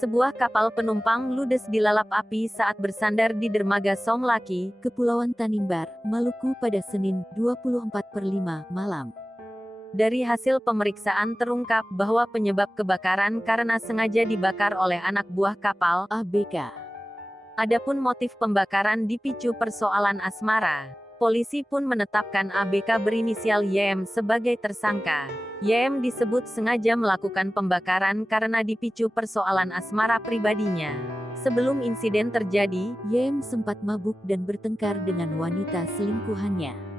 Sebuah kapal penumpang ludes dilalap api saat bersandar di dermaga Somlaki, Kepulauan Tanimbar, Maluku pada Senin, 24/5 malam. Dari hasil pemeriksaan terungkap bahwa penyebab kebakaran karena sengaja dibakar oleh anak buah kapal, ABK. Adapun motif pembakaran dipicu persoalan asmara. Polisi pun menetapkan ABK berinisial YM sebagai tersangka. YM disebut sengaja melakukan pembakaran karena dipicu persoalan asmara pribadinya. Sebelum insiden terjadi, YM sempat mabuk dan bertengkar dengan wanita selingkuhannya.